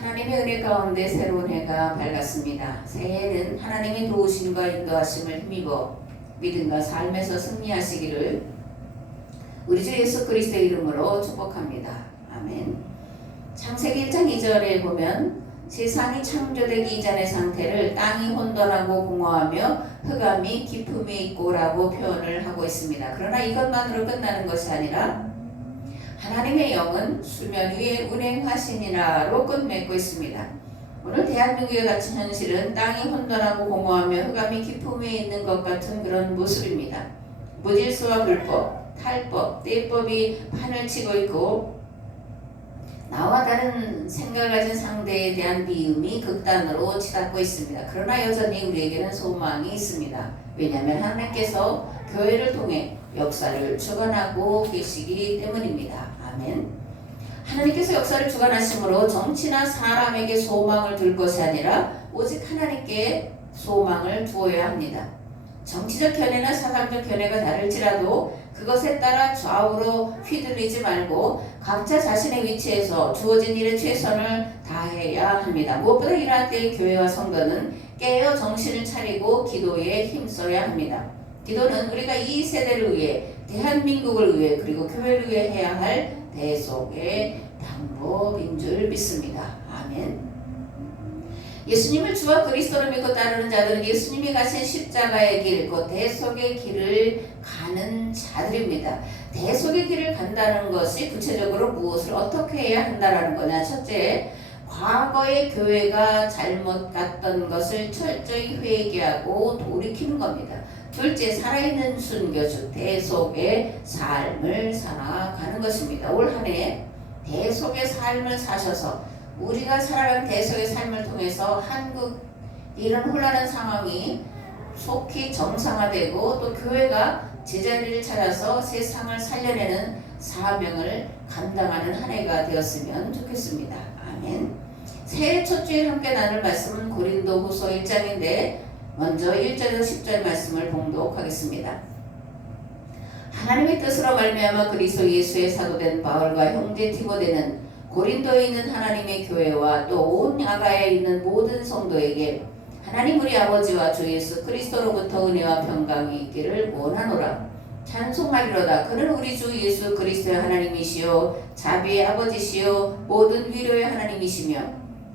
하나님의 은혜 가운데 새로운 해가 밝았습니다. 새해에는 하나님의 도우심과 인도하심을 힘입어 믿음과 삶에서 승리하시기를 우리 주 예수 그리스도의 이름으로 축복합니다. 아멘. 창세기 1장 2절에 보면 세상이 창조되기 이전의 상태를 땅이 혼돈하고 공허하며 흑암이 깊음이 있고라고 표현을 하고 있습니다. 그러나 이것만으로 끝나는 것이 아니라 하나님의 영은 수면 위에 운행하시니라로 끝맺고 있습니다. 오늘 대한민국에 갇힌 현실은 땅이 혼돈하고 공허하며 흑암이 깊음에 있는 것 같은 그런 모습입니다. 무질서와 불법, 탈법, 떼법이 판을 치고 있고 나와 다른 생각을 가진 상대에 대한 미움이 극단으로 치닫고 있습니다. 그러나 여전히 우리에게는 소망이 있습니다. 왜냐하면 하나님께서 교회를 통해 역사를 주관하고 계시기 때문입니다. 아멘. 하나님께서 역사를 주관하심으로 정치나 사람에게 소망을 둘 것이 아니라 오직 하나님께 소망을 두어야 합니다. 정치적 견해나 사상적 견해가 다를지라도 그것에 따라 좌우로 휘둘리지 말고 각자 자신의 위치에서 주어진 일에 최선을 다해야 합니다. 무엇보다 이러한 때의 교회와 성도는 깨어 정신을 차리고 기도에 힘써야 합니다. 기도는 우리가 이 세대를 위해, 대한민국을 위해, 그리고 교회를 위해 해야 할 대속의 방법인 줄 믿습니다. 아멘. 예수님을 주와 그리스도로 믿고 따르는 자들은 예수님이 가신 십자가의 길, 곧 대속의 길을 가는 자들입니다. 대속의 길을 간다는 것이 구체적으로 무엇을 어떻게 해야 한다는 거냐. 첫째, 과거의 교회가 잘못 갔던 것을 철저히 회개하고 돌이키는 겁니다. 둘째, 살아있는 순교주, 대속의 삶을 살아가는 것입니다. 올 한 해 대속의 삶을 사셔서 우리가 살아가는 대속의 삶을 통해서 한국 이런 혼란한 상황이 속히 정상화되고 또 교회가 제자리를 찾아서 세상을 살려내는 사명을 감당하는 한 해가 되었으면 좋겠습니다. 아멘. 새해 첫 주에 함께 나눌 말씀은 고린도후서 1장인데 먼저 1절에서 10절 말씀을 봉독하겠습니다. 하나님의 뜻으로 말미암아 그리스도 예수의 사도된 바울과 형제 디모데는 고린도에 있는 하나님의 교회와 또 온 아가야에 있는 모든 성도에게 하나님 우리 아버지와 주 예수 그리스도로부터 은혜와 평강이 있기를 원하노라. 찬송하리로다. 그는 우리 주 예수 그리스도의 하나님이시요 자비의 아버지시요 모든 위로의 하나님이시며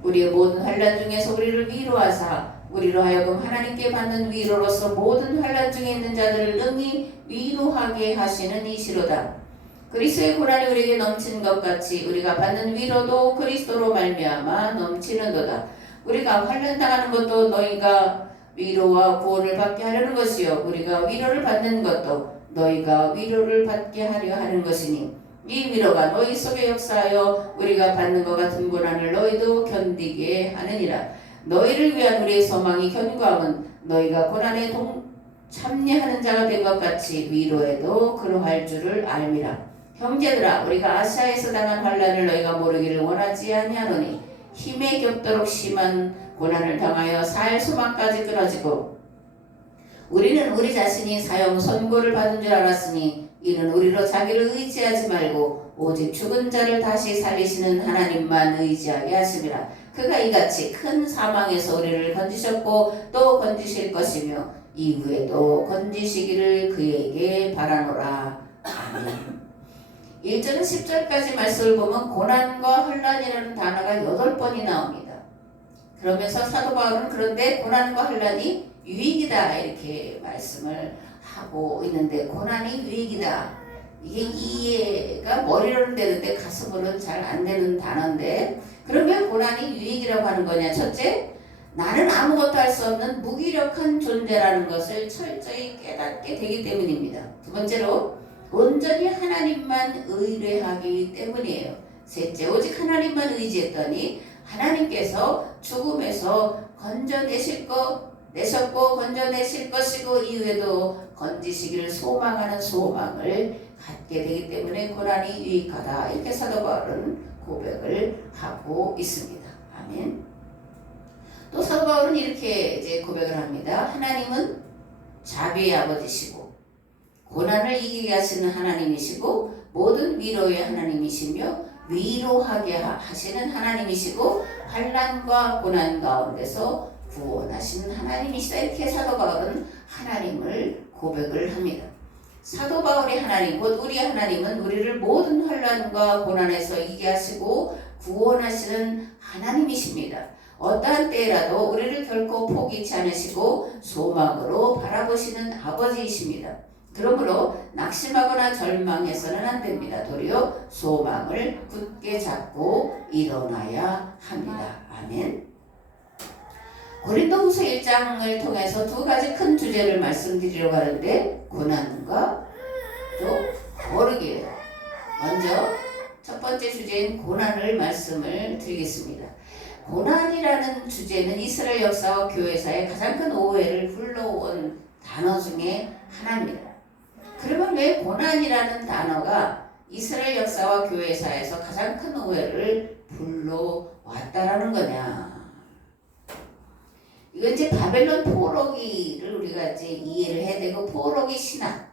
우리의 모든 환난 중에서 우리를 위로하사 우리로 하여금 하나님께 받는 위로로서 모든 환난 중에 있는 자들을 능히 위로하게 하시는 이시로다. 그리스도의 고난이 우리에게 넘치는 것 같이 우리가 받는 위로도 그리스도로 말미암아 넘치는도다. 우리가 환난당하는 것도 너희가 위로와 구원을 받게 하려는 것이요 우리가 위로를 받는 것도 너희가 위로를 받게 하려 하는 것이니 이 위로가 너희 속에 역사하여 우리가 받는 것 같은 고난을 너희도 견디게 하느니라. 너희를 위한 우리의 소망이 견고함은 너희가 고난에 참여하는 자가 된 것 같이 위로에도 그러할 줄을 알미라. 형제들아, 우리가 아시아에서 당한 환난을 너희가 모르기를 원하지 아니하노니 힘에 겹도록 심한 고난을 당하여 살 소망까지 끊어지고 우리는 우리 자신이 사형 선고를 받은 줄 알았으니 이는 우리로 자기를 의지하지 말고 오직 죽은 자를 다시 살리시는 하나님만 의지하게 하심이라. 그가 이같이 큰 사망에서 우리를 건지셨고 또 건지실 것이며 이후에도 건지시기를 그에게 바라노라. 아멘. 1절에서 10절까지 말씀을 보면 고난과 환난이라는 단어가 8번이 나옵니다. 그러면서 사도 바울은 그런데 고난과 환난이 유익이다 이렇게 말씀을 하고 있는데 고난이 유익이다. 이게 이해가 머리로는 되는데 가슴으로는 잘 안 되는 단어인데 그러면 고난이 유익이라고 하는 거냐. 첫째, 나는 아무것도 할 수 없는 무기력한 존재라는 것을 철저히 깨닫게 되기 때문입니다. 두 번째로 온전히 하나님만 의뢰하기 때문이에요. 셋째, 오직 하나님만 의지했더니 하나님께서 죽음에서 내셨고 건져내실 것이고 이후에도 건지시기를 소망하는 소망을 갖게 되기 때문에 고난이 유익하다. 이렇게 사도 바울은 고백을 하고 있습니다. 아멘. 또 사도 바울은 이렇게 이제 고백을 합니다. 하나님은 자비의 아버지시고 고난을 이기게 하시는 하나님이시고 모든 위로의 하나님이시며 위로하게 하시는 하나님이시고 환난과 고난 가운데서 구원하시는 하나님이시다. 이렇게 사도 바울은 하나님을 고백을 합니다. 사도 바울의 하나님, 곧 우리의 하나님은 우리를 모든 환난과 고난에서 이기게 하시고 구원하시는 하나님이십니다. 어떠한 때라도 우리를 결코 포기치 않으시고 소망으로 바라보시는 아버지이십니다. 그러므로 낙심하거나 절망해서는 안 됩니다. 도리어 소망을 굳게 잡고 일어나야 합니다. 아멘. 고린도후서 1장을 통해서 두 가지 큰 주제를 말씀드리려고 하는데 고난과 또 거룩이에요. 먼저 첫 번째 주제인 고난을 말씀을 드리겠습니다. 고난이라는 주제는 이스라엘 역사와 교회사의 가장 큰 오해를 불러온 단어 중에 하나입니다. 그러면 왜 고난이라는 단어가 이스라엘 역사와 교회사에서 가장 큰 오해를 불러왔다라는 거냐? 이건 이제 바벨론 포로기를 우리가 이제 이해를 해야 되고, 포로기 신학을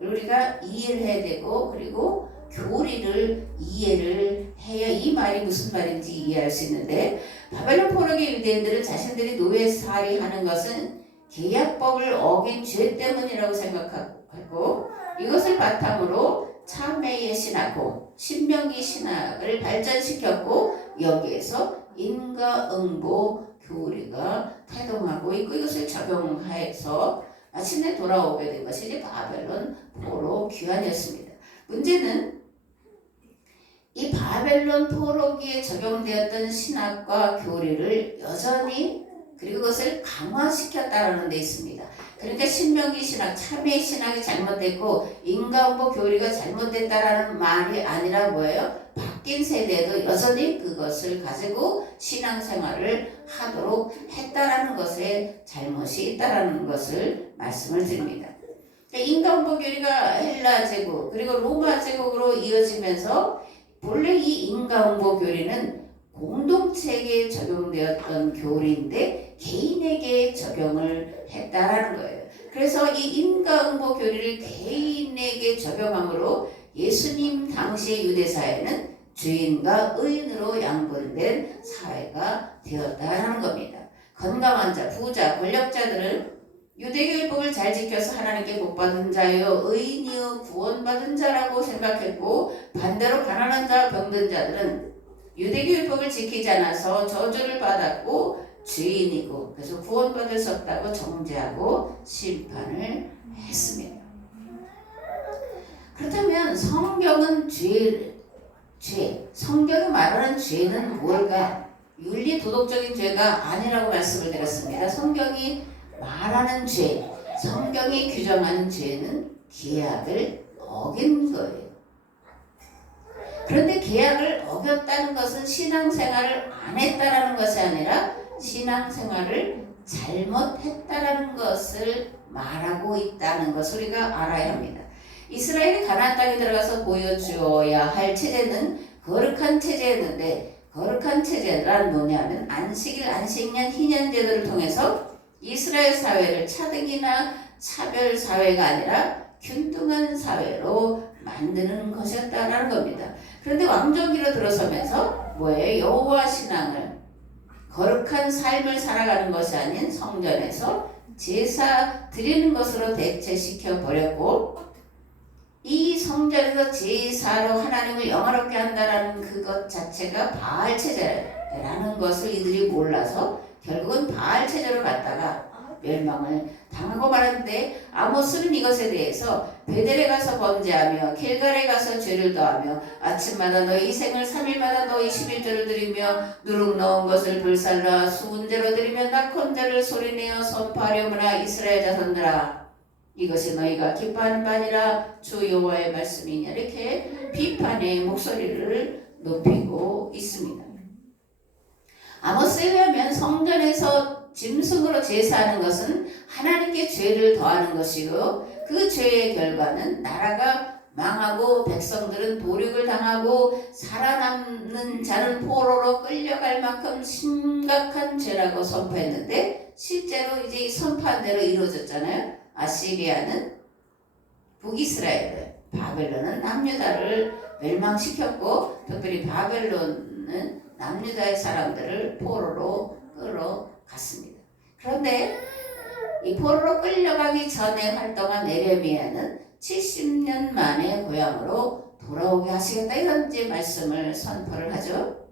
우리가 이해를 해야 되고, 그리고 교리를 이해를 해야 이 말이 무슨 말인지 이해할 수 있는데, 바벨론 포로기 유대인들은 자신들이 노예살이 하는 것은 계약법을 어긴 죄 때문이라고 생각하고, 이것을 바탕으로 참회의 신학고 신명기 신학을 발전시켰고, 여기에서 인과응보 교리가 태동하고 있고, 이것을 적용해서 마침내 돌아오게 된 것이 이제 바벨론 포로 귀환이었습니다. 문제는 이 바벨론 포로기에 적용되었던 신학과 교리를 여전히, 그리고 그것을 강화시켰다라는 데 있습니다. 그러니까 신명기 신학, 참회 신학이 잘못됐고 인과응보 교리가 잘못됐다라는 말이 아니라 뭐예요? 바뀐 세대도 여전히 그것을 가지고 신앙생활을 하도록 했다라는 것에 잘못이 있다라는 것을 말씀을 드립니다. 인과응보 교리가 헬라 제국 그리고 로마 제국으로 이어지면서 본래 이 인과응보 교리는 공동체에 적용되었던 교리인데 개인에게 적용을 했다라는 거예요. 그래서 이 인과응보 교리를 개인에게 적용함으로 예수님 당시의 유대사회는 죄인과 의인으로 양분된 사회가 되었다라는 겁니다. 건강한 자, 부자, 권력자들은 유대교율법을 잘 지켜서 하나님께 복받은 자요, 의인이요, 구원받은 자라고 생각했고, 반대로 가난한 자와 병든 자들은 유대교율법을 지키지 않아서 저주를 받았고 죄인이고, 그래서 구원받을 수 없다고 정죄하고 심판을 했습니다. 그렇다면 성경은 성경이 말하는 죄는 뭘까? 윤리 도덕적인 죄가 아니라고 말씀을 드렸습니다. 성경이 말하는 죄, 성경이 규정하는 죄는 계약을 어긴 거예요. 그런데 계약을 어겼다는 것은 신앙생활을 안 했다라는 것이 아니라 신앙생활을 잘못했다라는 것을 말하고 있다는 것을 우리가 알아야 합니다. 이스라엘이 가나안 땅에 들어가서 보여주어야 할 체제는 거룩한 체제였는데, 거룩한 체제란 뭐냐면 안식일, 안식년, 희년 제도를 통해서 이스라엘 사회를 차등이나 차별 사회가 아니라 균등한 사회로 만드는 것이었다라는 겁니다. 그런데 왕조기로 들어서면서 뭐예요? 여호와 신앙을, 거룩한 삶을 살아가는 것이 아닌 성전에서 제사 드리는 것으로 대체시켜 버렸고, 이 성전에서 제사로 하나님을 영화롭게 한다라는 그것 자체가 바알 체제라는 것을 이들이 몰라서 결국은 바알 체제로 갔다가 멸망을 당하고 말았는데, 아모스는 이것에 대해서 베델에 가서 번제하며 길갈에 가서 죄를 더하며 아침마다 너희 희생을 3일마다 너희 11조를 드리며 누룩 넣은 것을 불살라 수은제로 드리며 낙헌제를 소리내어 선포하려무나 이스라엘 자손들아, 이것이 너희가 기뻐하는 바니라 주 여호와의 말씀이냐. 이렇게 비판의 목소리를 높이고 있습니다. 아모스에 의하면 성전에서 짐승으로 제사하는 것은 하나님께 죄를 더하는 것이고, 그 죄의 결과는 나라가 망하고 백성들은 도륙을 당하고 살아남는 자는 포로로 끌려갈 만큼 심각한 죄라고 선포했는데, 실제로 이제 이 선포한대로 이루어졌잖아요. 아시리아는 북이스라엘을, 바벨론은 남유다를 멸망시켰고 특별히 바벨론은 남유다의 사람들을 포로로 끌어갔습니다. 그런데 이 포로로 끌려가기 전에 활동한 네레미야는 70년 만에 고향으로 돌아오게 하시겠다 이런 이제 말씀을 선포를 하죠.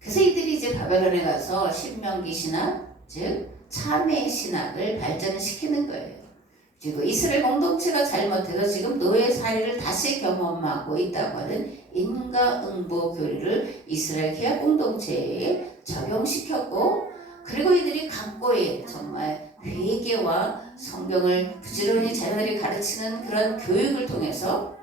그래서 이들이 이제 바벨론에 가서 신명기 신학, 즉 참회 신학을 발전시키는 거예요. 그리고 이스라엘 공동체가 잘못해서 지금 노예 사회를 다시 경험하고 있다고 하는 인과응보 교리를 이스라엘 개혁 공동체에 적용시켰고, 그리고 이들이 강고에 정말 회개와 성경을 부지런히 자녀들이 가르치는 그런 교육을 통해서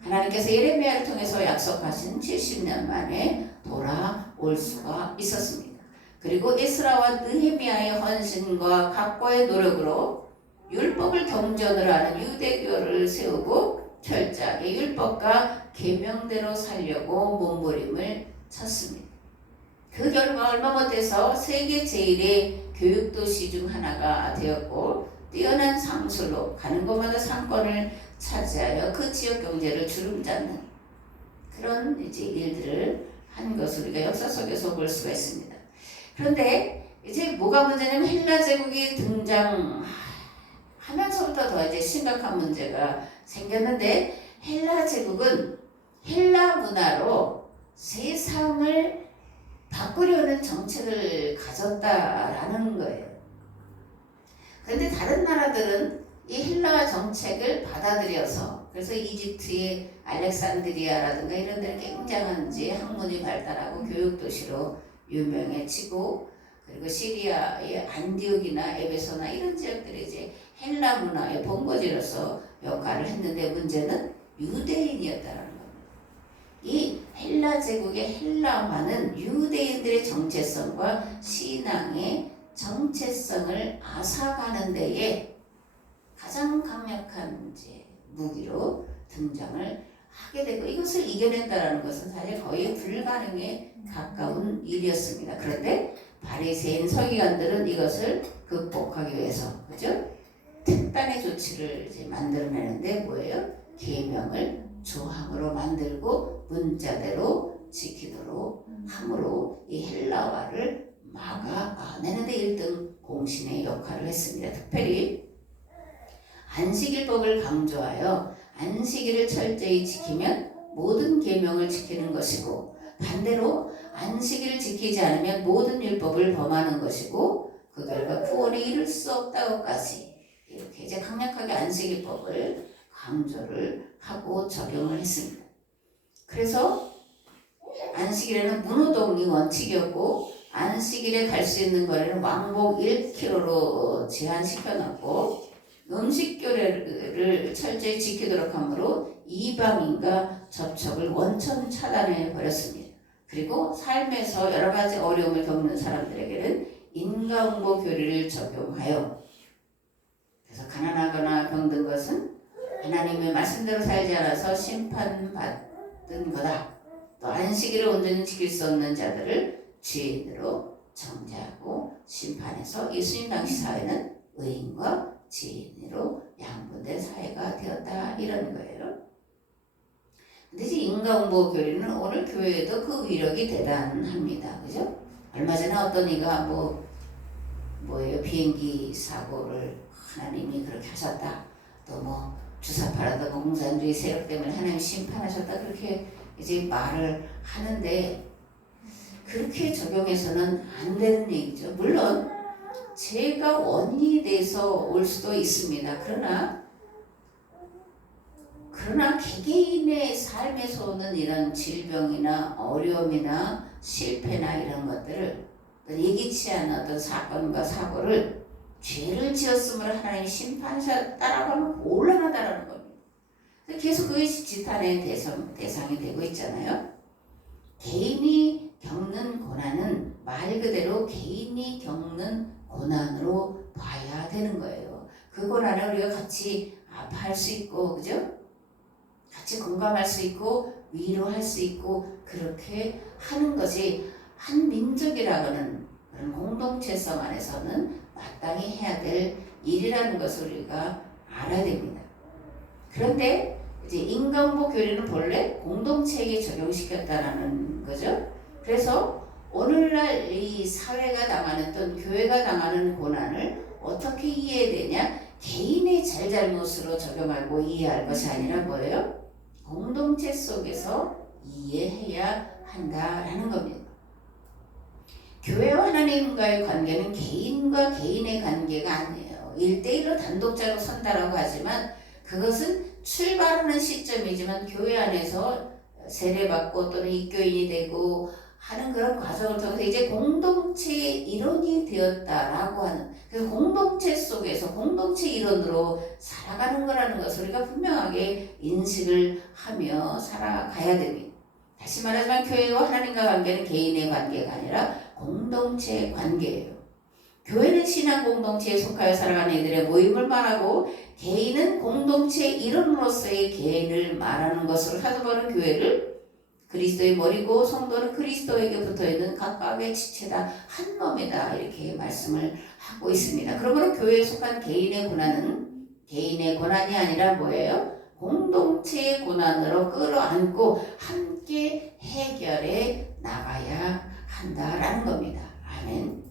하나님께서 예레미야를 통해서 약속하신 70년 만에 돌아올 수가 있었습니다. 그리고 에스라와 느헤미야의 헌신과 각고의 노력으로 율법을 경전으로 하는 유대교를 세우고 철저하게 율법과 계명대로 살려고 몸부림을 쳤습니다. 그 결과 얼마 못해서 세계 제1의 교육도시 중 하나가 되었고, 뛰어난 상술로 가는 곳마다 상권을 차지하여 그 지역 경제를 주름잡는 그런 이제 일들을 한 것을 우리가 역사 속에서 볼 수가 있습니다. 그런데 이제 뭐가 문제냐면 헬라 제국이 등장하면서부터 더 이제 심각한 문제가 생겼는데, 헬라 제국은 헬라 문화로 세상을 바꾸려는 정책을 가졌다라는 거예요. 그런데 다른 나라들은 이 헬라 정책을 받아들여서, 그래서 이집트의 알렉산드리아라든가 이런 데는 굉장한 이제 학문이 발달하고 교육도시로 유명해지고, 그리고 시리아의 안디옥이나 에베소나 이런 지역들이 이제 헬라 문화의 본거지로서 역할을 했는데, 문제는 유대인이었다는 겁니다. 이 헬라 제국의 헬라화는 유대인들의 정체성과 신앙의 정체성을 앗아가는 데에 가장 강력한 이제 무기로 등장을 하게 되고, 이것을 이겨낸다는 것은 사실 거의 불가능에 가까운 일이었습니다. 그런데 바리새인 서기관들은 이것을 극복하기 위해서, 그죠? 특단의 조치를 이제 만들어내는데 뭐예요? 계명을 조항으로 만들고 문자대로 지키도록 함으로 이 헬라화를 막아내는데 1등 공신의 역할을 했습니다. 특별히 안식일법을 강조하여 안식일을 철저히 지키면 모든 계명을 지키는 것이고, 반대로 안식일을 지키지 않으면 모든 율법을 범하는 것이고, 그 결과 구원에 이를 수 없다고까지 이렇게 이제 강력하게 안식일법을 강조를 하고 적용을 했습니다. 그래서 안식일에는 무노동이 원칙이었고, 안식일에 갈 수 있는 거리는 왕복 1km로 제한시켜놨고, 음식교례를 철저히 지키도록 하므로 이방인과 접촉을 원천 차단해 버렸습니다. 그리고 삶에서 여러 가지 어려움을 겪는 사람들에게는 인과응보 교리를 적용하여, 그래서 가난하거나 병든 것은 하나님의 말씀대로 살지 않아서 심판받은 거다. 또 안식일을 온전히 지킬 수 없는 자들을 죄인으로 정죄하고 심판해서 예수님 당시 사회는 의인과 죄인으로 양분된 사회가 되었다 이런 거예요. 근데 이제 인과응보 교리는 오늘 교회에도 그 위력이 대단합니다. 그죠? 얼마 전에 어떤 이가 뭐예요? 비행기 사고를 하나님이 그렇게 하셨다. 또 뭐 주사파라든가 공산주의 세력 때문에 하나님 심판하셨다. 그렇게 이제 말을 하는데, 그렇게 적용해서는 안 되는 얘기죠. 물론 죄가 원인이 돼서 올 수도 있습니다. 그러나 개개인의 삶에서 오는 이런 질병이나 어려움이나 실패나 이런 것들을 예기치 않은 어떤 사건과 사고를 죄를 지었음을 하나님이 심판하셨다라고 하면 곤란하다라는 겁니다. 계속 그것이 지탄의 대상이 되고 있잖아요. 개인이 겪는 고난은 말 그대로 개인이 겪는 고난으로 봐야 되는 거예요. 그 고난을 우리가 같이 아파할 수 있고, 그죠? 같이 공감할 수 있고 위로할 수 있고 그렇게 하는 것이 한 민족이라고는 그런 공동체성 안에서는 마땅히 해야 될 일이라는 것을 우리가 알아야 됩니다. 그런데 이제 인간보 교리는 본래 공동체에 적용시켰다라는 거죠. 그래서 오늘날 이 사회가 당하는 또는 교회가 당하는 고난을 어떻게 이해되냐? 개인의 잘잘못으로 적용하고 이해할 것이 아니라 뭐예요? 공동체 속에서 이해해야 한다라는 겁니다. 교회와 하나님과의 관계는 개인과 개인의 관계가 아니에요. 1대1로 단독자로 선다라고 하지만 그것은 출발하는 시점이지만 교회 안에서 세례받고 또는 입교인이 되고 하는 그런 과정을 통해서 이제 공동체의 일원이 되었다라고 하는, 그래서 공동체 속에서 공동체 일원으로 살아가는 거라는 것을 우리가 분명하게 인식을 하며 살아가야 됩니다. 다시 말하지만 교회와 하나님과 관계는 개인의 관계가 아니라 공동체의 관계예요. 교회는 신앙 공동체에 속하여 살아가는 이들의 모임을 말하고 개인은 공동체의 일원으로서의 개인을 말하는 것으로 사도바울은 교회를 그리스도의 머리고 성도는 그리스도에게 붙어있는 각각의 지체다, 한 몸이다, 이렇게 말씀을 하고 있습니다. 그러므로 교회에 속한 개인의 고난은 개인의 고난이 아니라 뭐예요? 공동체의 고난으로 끌어안고 함께 해결해 나가야 한다라는 겁니다. 아멘.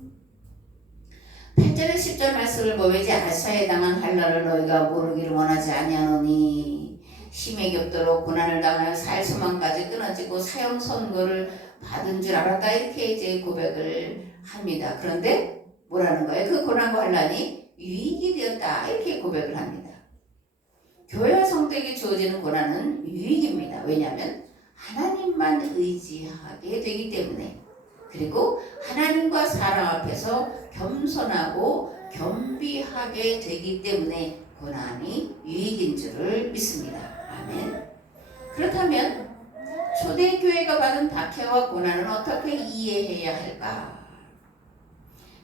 8절에 10절 말씀을 보면 이제 아시아에 당한 환난을 너희가 모르기를 원하지 아니하노니 힘에 겹도록 고난을 당하여 살 소망까지 끊어지고 사형 선고를 받은 줄 알았다, 이렇게 이제 고백을 합니다. 그런데 뭐라는 거예요? 그 고난과 환난이 유익이 되었다, 이렇게 고백을 합니다. 교회와 성도에게 주어지는 고난은 유익입니다. 왜냐하면 하나님만 의지하게 되기 때문에, 그리고 하나님과 사람 앞에서 겸손하고 겸비하게 되기 때문에 고난이 유익인 줄을 믿습니다. 아멘. 그렇다면 초대교회가 받은 박해와 고난은 어떻게 이해해야 할까?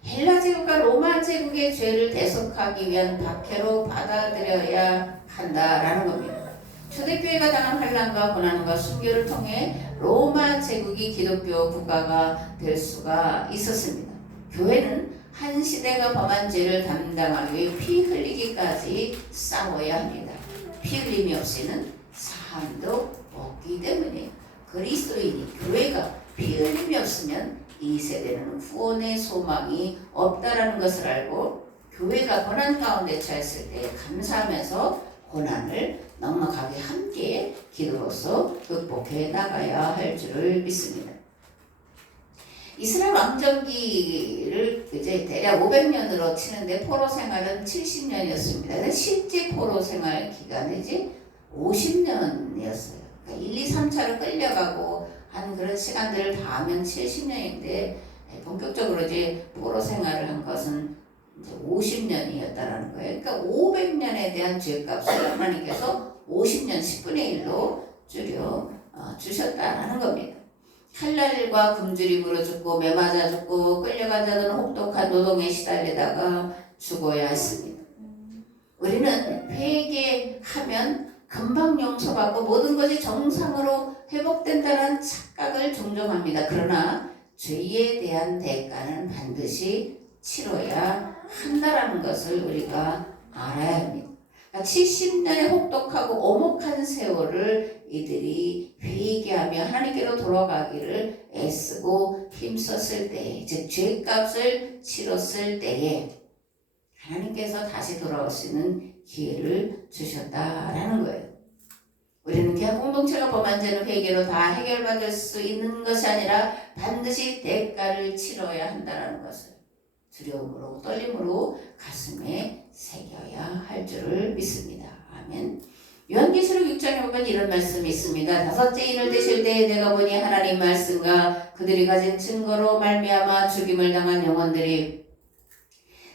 헬라 제국과 로마 제국의 죄를 대속하기 위한 박해로 받아들여야 한다라는 겁니다. 초대교회가 당한 환난과 고난과 순교를 통해 로마 제국이 기독교 국가가 될 수가 있었습니다. 교회는 한 시대가 범한 죄를 담당하기 위해 피 흘리기까지 싸워야 합니다. 피 흘림이 없이는 사함도 없기 때문에 그리스도인이, 교회가 피 흘림이 없으면 이 세대는 구원의 소망이 없다라는 것을 알고 교회가 고난 가운데 처했을 때 감사하면서 고난을 넉넉하게 함께 기도로서 극복해 나가야 할 줄을 믿습니다. 이스라엘 왕정기를 이제 대략 500년으로 치는데 포로 생활은 70년이었습니다. 실제 포로 생활 기간은 이제 50년이었어요. 그러니까 1, 2, 3차로 끌려가고 한 그런 시간들을 다 하면 70년인데 본격적으로 이제 포로 생활을 한 것은 이제 50년이었다라는 거예요. 그러니까 500년에 대한 죄값을 하나님께서 50년 10분의 1로 줄여 주셨다라는 겁니다. 칼날과 굶주림으로 죽고 매맞아 죽고 끌려간 자들은 혹독한 노동에 시달리다가 죽어야 했습니다. 우리는 회개하면 금방 용서받고 모든 것이 정상으로 회복된다는 착각을 종종 합니다. 그러나 죄에 대한 대가는 반드시 치러야 한다라는 것을 우리가 알아야 합니다. 70년의 혹독하고 오목한 세월을 이들이 회개하며 하나님께로 돌아가기를 애쓰고 힘썼을 때에, 즉 죄값을 치렀을 때에 하나님께서 다시 돌아올 수 있는 기회를 주셨다라는 거예요. 우리는 그냥 공동체가 범한 죄는 회개로 다 해결받을 수 있는 것이 아니라 반드시 대가를 치러야 한다는 것을 두려움으로 떨림으로 가슴에 새겨야 할 줄을 믿습니다. 아멘. 요한계시록 6장에 보면 이런 말씀이 있습니다. 다섯째 인을 되실 때에 내가 보니 하나님 말씀과 그들이 가진 증거로 말미암아 죽임을 당한 영혼들이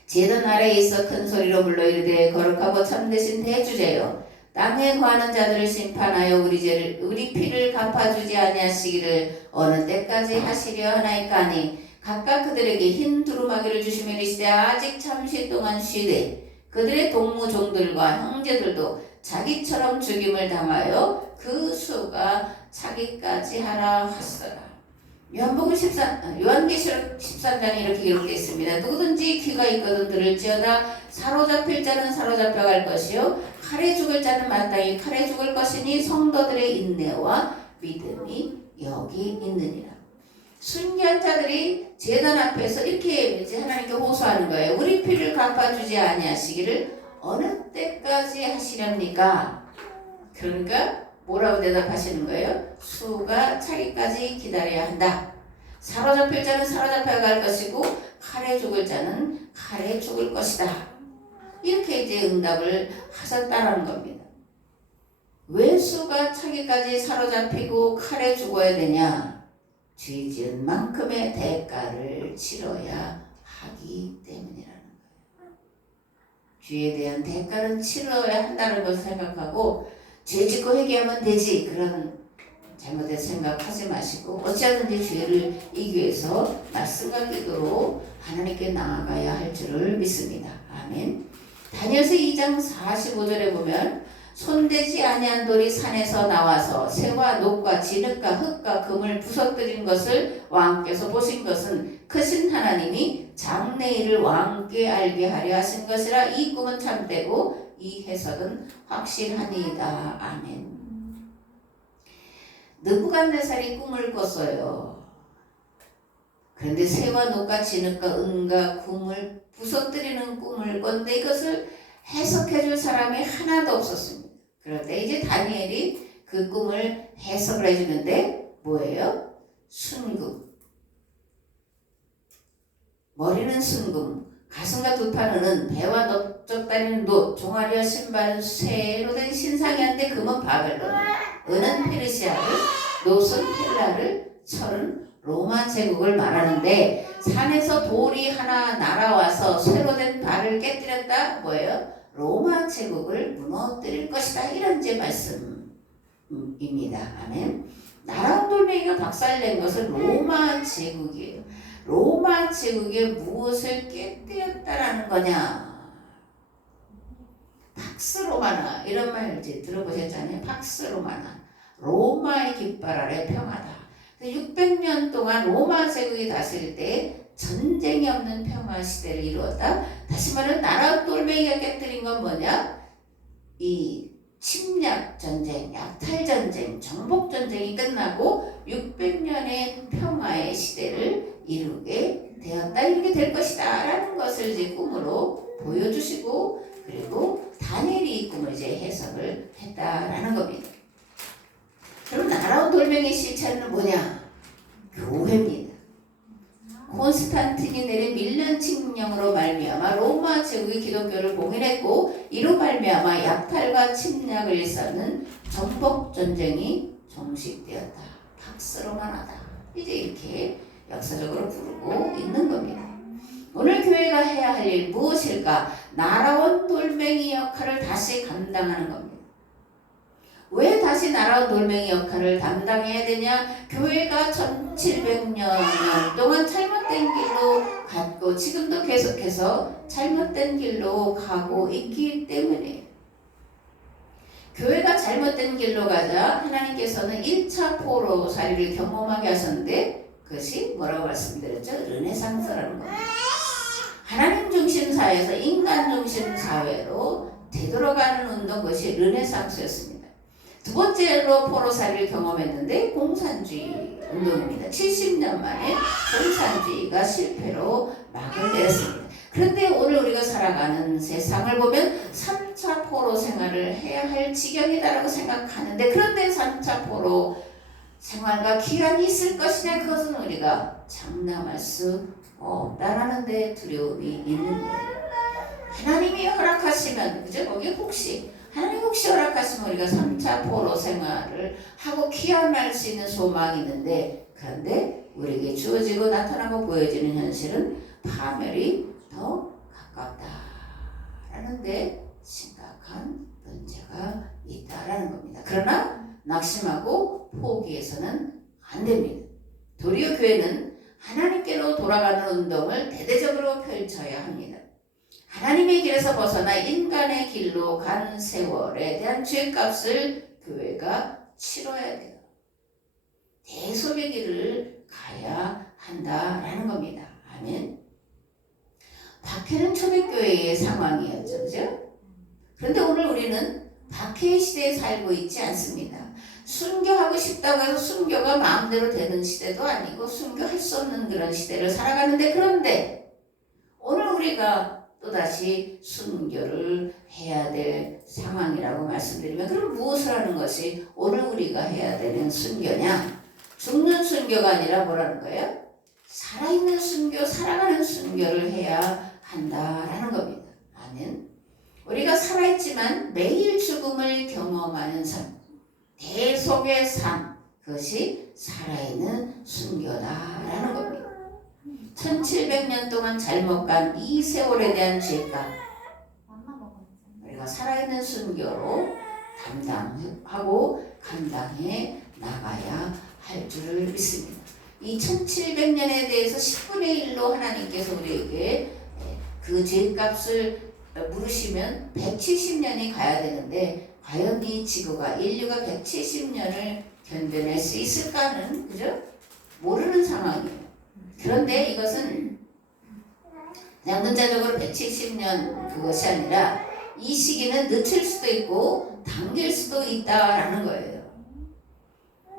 제단 아래에 있어 큰 소리로 불러 이르되 거룩하고 참되신 대주제여 땅에 거하는 자들을 심판하여 우리 피를 갚아주지 아니하시기를 어느 때까지 하시려 하나이까 하니 각각 그들에게 흰 두루마기를 주시며 이르시되 아직 잠시 동안 쉬되 그들의 동무종들과 형제들도 자기처럼 죽임을 당하여 그 수가 차기까지 하라 하시더라. 요한계시록 13장에 이렇게 기록되어 있습니다. 누구든지 귀가 있거든 들을지어다. 사로잡힐 자는 사로잡혀갈 것이요 칼에 죽을 자는 마땅히 칼에 죽을 것이니 성도들의 인내와 믿음이 여기 있느니라. 순교한 자들이 제단 앞에서 이렇게 이제 하나님께 호소하는 거예요. 우리 피를 갚아주지 아니하시기를 어느 때까지 하시렵니까? 그러니까 뭐라고 대답하시는 거예요? 수가 차기까지 기다려야 한다. 사로잡힐 자는 사로잡혀갈 것이고 칼에 죽을 자는 칼에 죽을 것이다. 이렇게 이제 응답을 하셨다는 겁니다. 왜 수가 차기까지 사로잡히고 칼에 죽어야 되냐? 죄 지은 만큼의 대가를 치러야 하기 때문이라는 거예요. 죄에 대한 대가를 치러야 한다는 것을 생각하고 죄 짓고 회개하면 되지, 그런 잘못된 생각하지 마시고 어찌하든지 죄를 이기기 위해서 말씀과 기도로 하나님께 나아가야 할 줄을 믿습니다. 아멘. 다니엘서 2장 45절에 보면 손대지 아니한 돌이 산에서 나와서 새와 녹과 진흙과 흙과 금을 부서뜨린 것을 왕께서 보신 것은 크신 하나님이 장래일을 왕께 알게 하려 하신 것이라. 이 꿈은 참되고 이 해석은 확실하니이다. 아멘. 느부갓네살이 꿈을 꿨어요. 그런데 새와 녹과 진흙과 은과 금을 부서뜨리는 꿈을 꿨는데 이것을 해석해 줄 사람이 하나도 없었습니다. 그럴 때 이제 다니엘이 그 꿈을 해석을 해주는데 뭐예요? 순금. 머리는 순금, 가슴과 두 팔은 배와 넓적다리는 놋, 종아리와 신발은 쇠로 된 신상이었는데 금은 바벨론, 은은 페르시아를, 놋은 헬라를, 철은 로마 제국을 말하는데 산에서 돌이 하나 날아와서 쇠로 된 발을 깨뜨렸다. 뭐예요? 로마 제국을 무너뜨릴 것이다. 이런 제 말씀입니다. 아멘. 날아온 돌멩이가 박살낸 것은 로마 제국이에요. 로마 제국에 무엇을 깨뜨렸다라는 거냐? 팍스 로마나 이런 말 이제 들어보셨잖아요. 팍스 로마나, 로마의 깃발 아래 평화다. 600년 동안 로마 제국이 다스릴 때 전쟁이 없는 평화 시대를 이루었다. 다시 말하면 나라 돌멩이가 깨뜨린 건 뭐냐? 이 침략 전쟁, 약탈 전쟁, 정복 전쟁이 끝나고 600년의 평화의 시대를 이루게 되었다. 이렇게 될 것이다 라는 것을 이제 꿈으로 보여주시고, 그리고 다니엘이 이 꿈을 이제 해석을 했다라는 겁니다. 그럼 날아온 돌멩이 실체는 뭐냐? 교회입니다. 콘스탄틴이 내린 밀련 칙령으로 말미암아 로마 제국이 기독교를 봉인했고, 이로 말미암아 약탈과 침략을 일삼는 정복 전쟁이 종식되었다. 팍스로만하다. 이제 이렇게 역사적으로 부르고 있는 겁니다. 오늘 교회가 해야 할 일 무엇일까? 날아온 돌멩이 역할을 다시 감당하는 겁니다. 왜 다시 날아온 돌멩이 역할을 담당해야 되냐? 교회가 1700년 동안 잘못된 길로 갔고 지금도 계속해서 잘못된 길로 가고 있기 때문에, 교회가 잘못된 길로 가자 하나님께서는 1차 포로살이를 경험하게 하셨는데, 그것이 뭐라고 말씀드렸죠? 르네상스라는 겁니다. 하나님 중심 사회에서 인간 중심 사회로 되돌아가는 운동, 그것이 르네상스였습니다. 두 번째로 포로살이를 경험했는데 공산주의 운동입니다. 70년 만에 공산주의가 실패로 막을 내렸습니다. 그런데 오늘 우리가 살아가는 세상을 보면 3차 포로 생활을 해야 할 지경이다라고 생각하는데, 그런데 3차 포로 생활과 기한이 있을 것이냐? 그것은 우리가 장담할 수 없다라는 데 두려움이 있는 거예요. 하나님이 허락하시면, 그죠? 거기 혹시 하나님 혹시 허락하시면 우리가 3차 포로 생활을 하고 귀환할 수 있는 소망이 있는데, 그런데 우리에게 주어지고 나타나고 보여지는 현실은 파멸이 더 가깝다라는 데 심각한 문제가 있다라는 겁니다. 그러나 낙심하고 포기해서는 안 됩니다. 도리어 교회는 하나님께로 돌아가는 운동을 대대적으로 펼쳐야 합니다. 하나님의 길에서 벗어나 인간의 길로 간 세월에 대한 죄값을 교회가 치러야 돼요. 대속의 길을 가야 한다라는 겁니다. 아멘. 박해는 초대교회의 상황이었죠. 그죠? 그런데 오늘 우리는 박해의 시대에 살고 있지 않습니다. 순교하고 싶다고 해서 순교가 마음대로 되는 시대도 아니고 순교할 수 없는 그런 시대를 살아가는데, 그런데 오늘 우리가 또다시 순교를 해야 될 상황이라고 말씀드리면, 그럼 무엇을 하는 것이 오늘 우리가 해야 되는 순교냐? 죽는 순교가 아니라 뭐라는 거예요? 살아있는 순교, 살아가는 순교를 해야 한다라는 겁니다. 아멘. 우리가 살아있지만 매일 죽음을 경험하는 삶, 대속의 삶, 그것이 살아있는 순교다라는 겁니다. 1700년 동안 잘못 간 이 세월에 대한 죄값, 우리가 살아있는 순교로 담당하고 감당해 나가야 할 줄을 믿습니다. 이 1700년에 대해서 10분의 1로 하나님께서 우리에게 그 죄값을 물으시면 170년이 가야 되는데, 과연 이 지구가, 인류가 170년을 견뎌낼 수 있을까는, 그죠? 모르는 상황이에요. 그런데 이것은 그냥 문자적으로 170년 그것이 아니라 이 시기는 늦출 수도 있고 당길 수도 있다라는 거예요.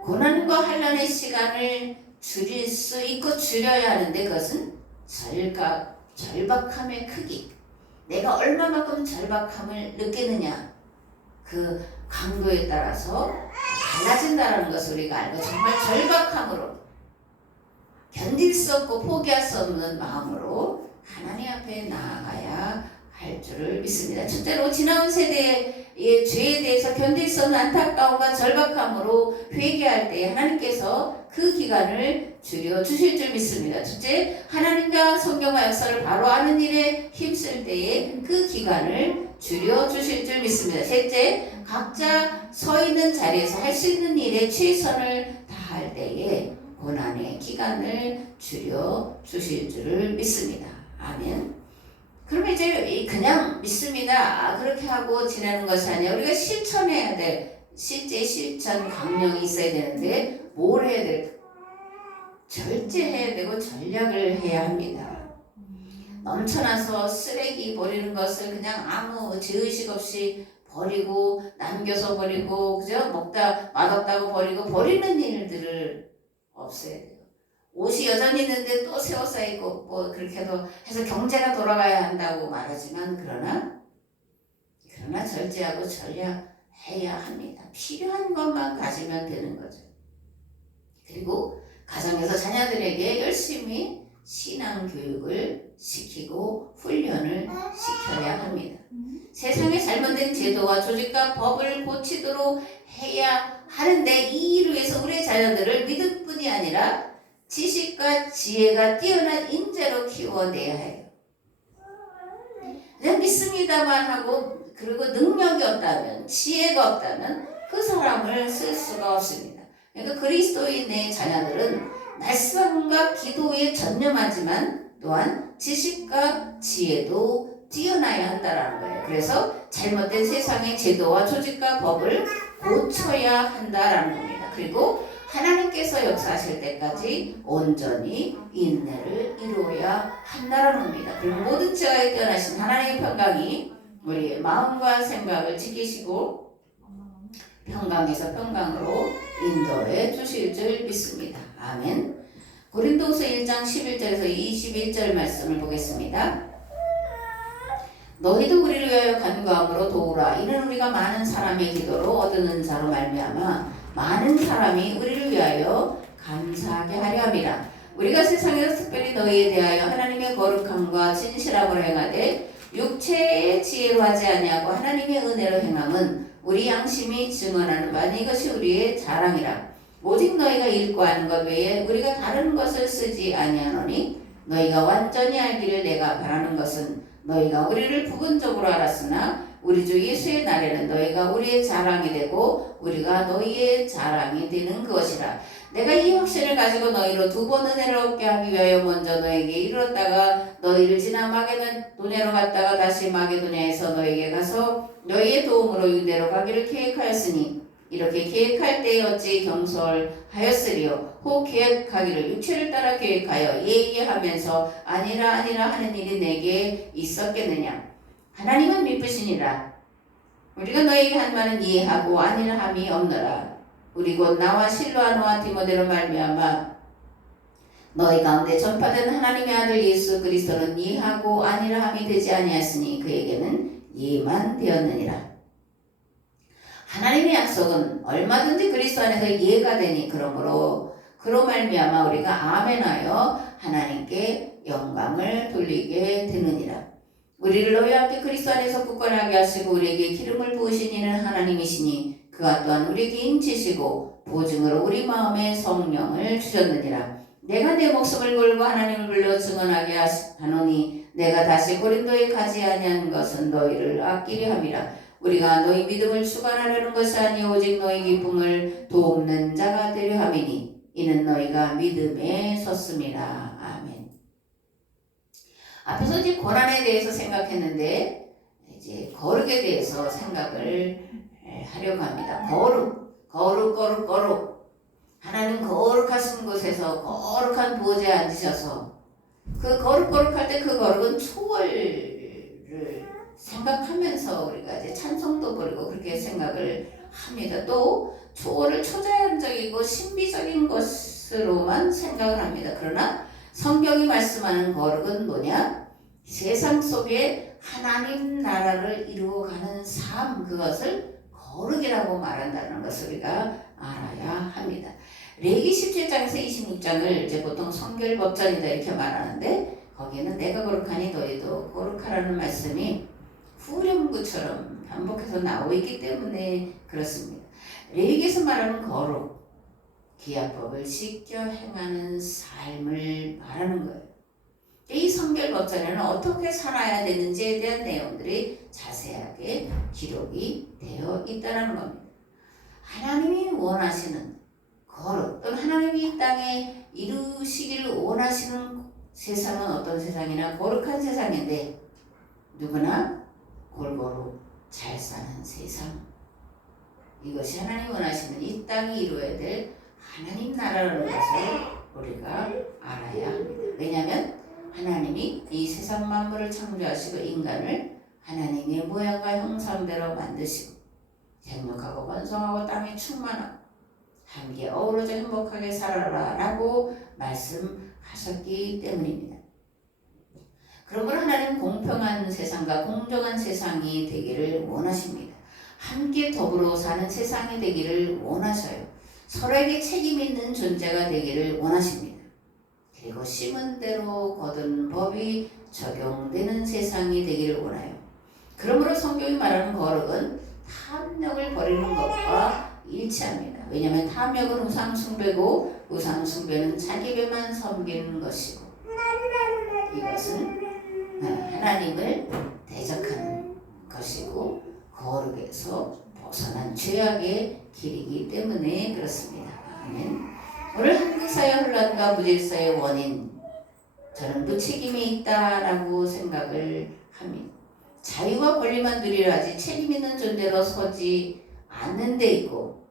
고난과 환난의 시간을 줄일 수 있고 줄여야 하는데, 그것은 절박함의 크기, 내가 얼마만큼 절박함을 느끼느냐, 그 강도에 따라서 달라진다는 것을 우리가 알고, 정말 절박함으로 견딜 수 없고 포기할 수 없는 마음으로 하나님 앞에 나아가야 할 줄을 믿습니다. 첫째로 지나온 세대의 죄에 대해서 견딜 수 없는 안타까움과 절박함으로 회개할 때 하나님께서 그 기간을 줄여주실 줄 믿습니다. 둘째, 하나님과 성경과 역사를 바로 아는 일에 힘쓸 때에 그 기간을 줄여주실 줄 믿습니다. 셋째, 각자 서 있는 자리에서 할 수 있는 일에 최선을 다할 때에 고난의 기간을 줄여주실 줄을 믿습니다. 아멘. 그러면 이제 그냥 믿습니다, 그렇게 하고 지내는 것이 아니라 우리가 실천해야 될 실제 실천 강령이 있어야 되는데, 뭘 해야 될까? 절제해야 되고 전략을 해야 합니다. 넘쳐나서 쓰레기 버리는 것을 그냥 아무 죄의식 없이 버리고, 남겨서 버리고, 그죠? 먹다 맛없다고 버리고, 버리는 일들을 없어야 돼요. 옷이 여전히 있는데 또 새 옷 사입고 뭐 그렇게도 해서 경제가 돌아가야 한다고 말하지만, 그러나 절제하고 전략해야 합니다. 필요한 것만 가지면 되는 거죠. 그리고 가정에서 자녀들에게 열심히 신앙 교육을 시키고 훈련을 시켜야 합니다. 세상의 잘못된 제도와 조직과 법을 고치도록 해야 하는데, 이 일을 위해서 우리의 자녀들을 믿음뿐이 아니라 지식과 지혜가 뛰어난 인재로 키워내야 해요. 그냥 믿습니다만 하고, 그리고 능력이 없다면, 지혜가 없다면 그 사람을 쓸 수가 없습니다. 그러니까 그리스도인의 자녀들은 말씀과 기도에 전념하지만 또한 지식과 지혜도 뛰어나야 한다는 거예요. 그래서 잘못된 세상의 제도와 조직과 법을 고쳐야 한다는 겁니다. 그리고 하나님께서 역사하실 때까지 온전히 인내를 이루어야 한다는 겁니다. 그리고 모든 지혜에 뛰어나신 하나님의 평강이 우리의 마음과 생각을 지키시고 평강에서 평강으로 인도해 주실 줄 믿습니다. 아멘. 고린도후서 1장 11절에서 21절 말씀을 보겠습니다. 너희도 우리를 위하여 간구함으로 도우라. 이는 우리가 많은 사람의 기도로 얻는 자로 말미암아 많은 사람이 우리를 위하여 감사하게 하려 함이라. 우리가 세상에서 특별히 너희에 대하여 하나님의 거룩함과 진실함을 행하되 육체의 지혜로 하지 아니하고 하나님의 은혜로 행함은 우리 양심이 증언하는 바니 이것이 우리의 자랑이라. 오직 너희가 읽고 아는 것 외에 우리가 다른 것을 쓰지 아니하노니 너희가 완전히 알기를 내가 바라는 것은 너희가 우리를 부분적으로 알았으나 우리 주 예수의 날에는 너희가 우리의 자랑이 되고 우리가 너희의 자랑이 되는 것이라. 내가 이 확신을 가지고 너희로 두 번 은혜를 얻게 하기 위하여 먼저 너에게 이르렀다가 너희를 지나 마게도냐로 갔다가 다시 마게도냐에서 너에게 가서 너희의 도움으로 유대로 가기를 계획하였으니 이렇게 계획할 때에 어찌 경솔하였으리요. 혹 계획하기를 육체를 따라 계획하여 예의하면서 아니라 하는 일이 내게 있었겠느냐. 하나님은 미쁘시니라. 우리가 너에게 한 말은 이해하고 아니라 함이 없노라. 우리 곧 나와 실로아노와 디모데로 말미암아 너희 가운데 전파된 하나님의 아들 예수 그리스도는 이해하고 아니라 함이 되지 아니하였으니 그에게는 이해만 되었느니라. 하나님의 약속은 얼마든지 그리스도 안에서 이해가 되니 그러므로 그로 말미암아 우리가 아멘하여 하나님께 영광을 돌리게 되느니라. 우리를 너희와 함께 그리스도 안에서 굳건하게 하시고 우리에게 기름을 부으신 이는 하나님이시니 그가 또한 우리에게 인치시고 보증으로 우리 마음에 성령을 주셨느니라. 내가 내 목숨을 걸고 하나님을 불러 증언하게 하노니 내가 다시 고린도에 가지 아니한 것은 너희를 아끼려 함이라. 우리가 너희 믿음을 주관하려는 것이 아니 오직 너희 기쁨을 돕는 자가 되려 함이니 이는 너희가 믿음에 섰음이라. 아멘. 앞에서 이제 고난에 대해서 생각했는데 이제 거룩에 대해서 생각을 하려고 합니다. 거룩. 하나님 거룩하신 곳에서 거룩한 보좌에 앉으셔서 그 거룩할 때 그 거룩은 초월을 생각하면서 우리가 이제 찬송도 부르고 그렇게 생각을 합니다. 또 초월을 초자연적이고 신비적인 것으로만 생각을 합니다. 그러나 성경이 말씀하는 거룩은 뭐냐? 세상 속에 하나님 나라를 이루어가는 삶, 그것을 거룩이라고 말한다는 것을 우리가 알아야 합니다. 레위기 17장에서 26장을 이제 보통 성결법전이다 이렇게 말하는데 거기에는 내가 거룩하니 너희도 거룩하라는 말씀이 후렴구처럼 반복해서 나오고 있기 때문에 그렇습니다. 레위기에서 말하는 거룩, 기하법을 지켜 행하는 삶을 말하는 거예요. 이 성결법전에는 어떻게 살아야 되는지에 대한 내용들이 자세하게 기록이 되어 있다는 겁니다. 하나님이 원하시는 거룩 또는 하나님이 이 땅에 이루시기를 원하시는 세상은 어떤 세상이나 거룩한 세상인데 누구나 골고루 잘 사는 세상, 이것이 하나님이 원하시는 이 땅이 이루어야 될 하나님 나라라는 것을 우리가 알아야 합니다. 왜냐하면 하나님이 이 세상 만물을 창조하시고 인간을 하나님의 모양과 형상대로 만드시고 생육하고 번성하고 땅에 충만하고 함께 어우러져 행복하게 살아라 라고 말씀하셨기 때문입니다. 그러므로 하나님은 공평한 세상과 공정한 세상이 되기를 원하십니다. 함께 더불어 사는 세상이 되기를 원하셔요. 서로에게 책임 있는 존재가 되기를 원하십니다. 그리고 심은 대로 거둔 법이 적용되는 세상이 되기를 원해요. 그러므로 성경이 말하는 거룩은 탐욕을 버리는 것과 일치합니다. 왜냐하면 탐욕은 우상숭배고 우상숭배는 자기 배만 섬기는 것이고 이것은 하나님을 대적하는 것이고 거룩에서 벗어난 죄악의 길이기 때문에 그렇습니다. 아멘. 오늘 한국사회 혼란과 무질서의 원인, 저는 무책임에 있다라고 생각을 합니다. 자유와 권리만 누리려 하지 책임 있는 존재로 서지 않는 데 있고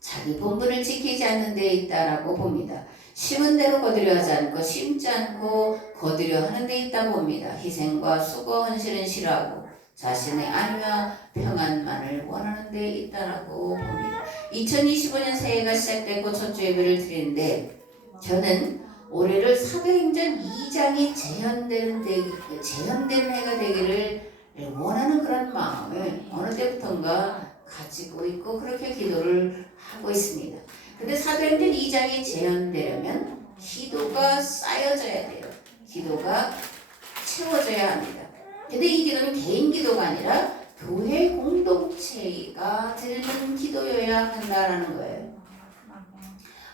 자기 본분을 지키지 않는 데 있다라고 봅니다. 심은 대로 거두려 하지 않고 심지 않고 거두려 하는 데 있다 봅니다. 희생과 수고 헌신은 싫어하고 자신의 안위와 평안만을 원하는 데 있다라고 봅니다. 2025년 새해가 시작되고 첫 주 예배를 드리는데 저는 올해를 사도행전 2장이 재현되는 해가 되기를 원하는 그런 마음을 어느 때부턴가 가지고 있고 그렇게 기도를 하고 있습니다. 근데 사도행전 2장이 재현되려면 기도가 쌓여져야 돼요. 기도가 채워져야 합니다. 근데 이 기도는 개인 기도가 아니라 교회 공동체가 드리는 기도여야 한다라는 거예요.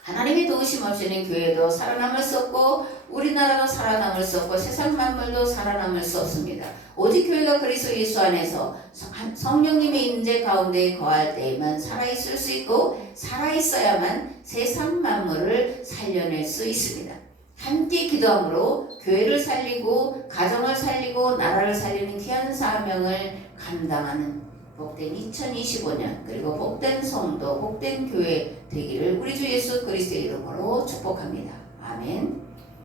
하나님의 도우심 없이는 교회도 살아남을 수 없고 우리나라도 살아남을 수 없고 세상 만물도 살아남을 수 없습니다. 오직 교회가 그리스도 예수 안에서 성령님의 임재 가운데 거할 때에만 살아있을 수 있고 살아있어야만 세상 만물을 살려낼 수 있습니다. 함께 기도함으로 교회를 살리고 가정을 살리고 나라를 살리는 귀한 사명을 감당하는 복된 2025년 그리고 복된 성도 복된 교회 되기를 우리 주 예수 그리스도의 이름으로 축복합니다. 아멘.